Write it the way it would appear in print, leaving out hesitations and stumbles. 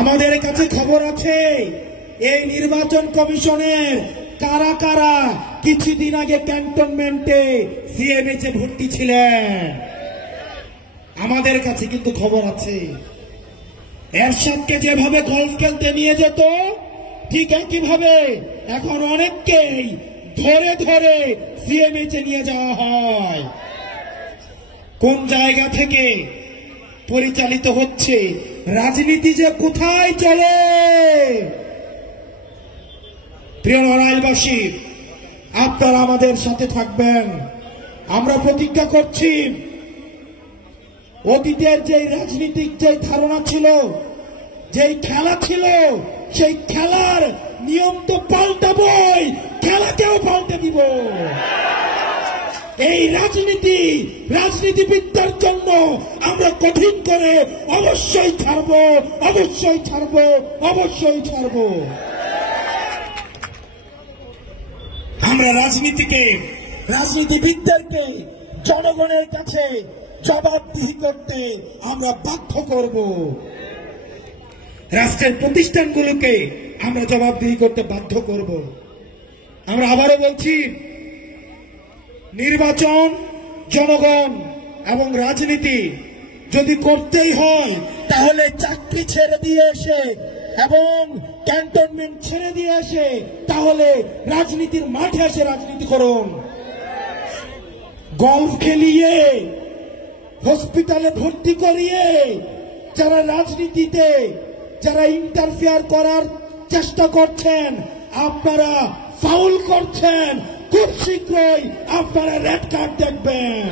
আমাদের কাছে খবর আছে এই নির্বাচন কমিশনের কারা কারা কিছুদিন আগে ক্যান্টনমেন্টে সিএমএইচে ভর্তি ছিলেন। আমাদের কাছে কিন্তু খবর আছে এরশাদকে যেভাবে গলফ খেলতে নিয়ে যেত ঠিক একইভাবে এখন অনেককেই ধরে ধরে সিএমএইচে নিয়ে যাওয়া হয়। কোন জায়গা থেকে পরিচালিত হচ্ছে রাজনীতি যে কোথায় চলে। প্রিয় নড়াইলবাসী, আপনারা আমাদের সাথে থাকবেন। আমরা প্রতিজ্ঞা করছি অতীতের যে রাজনীতিক যে ধারণা ছিল, যেই খেলা ছিল, সেই খেলার নিয়ম তো পাল্টাবই, খেলাকেও পাল্টে দিব। এই রাজনীতিবিদদের জন্য আমরা কঠিন করে অবশ্যই ছাড়বো, অবশ্যই ছাড়বো, অবশ্যই ছাড়বো। আমরা রাজনীতিবিদদেরকে জনগণের কাছে জবাবদিহি করতে আমরা বাধ্য করব। রাষ্ট্রের প্রতিষ্ঠানগুলোকে আমরা জবাবদিহি করতে বাধ্য করব। আমরা আবারও বলছি, নির্বাচন, জনগণ এবং রাজনীতি যদি করতেই হয় তাহলে চাকরি ছেড়ে দিয়ে এসে এবং ক্যান্টনমেন্ট ছেড়ে দিয়ে এসে তাহলে রাজনীতির মাঠে এসে রাজনীতি করুন। গলফ খেলিয়ে, হসপিটালে ভর্তি করিয়ে যারা রাজনীতিতে যারা ইন্টারফেয়ার করার চেষ্টা করছেন, আপনারা ফাউল করছেন। খুব শীঘ্রই আপনারা রেড কার্ড দেখবেন।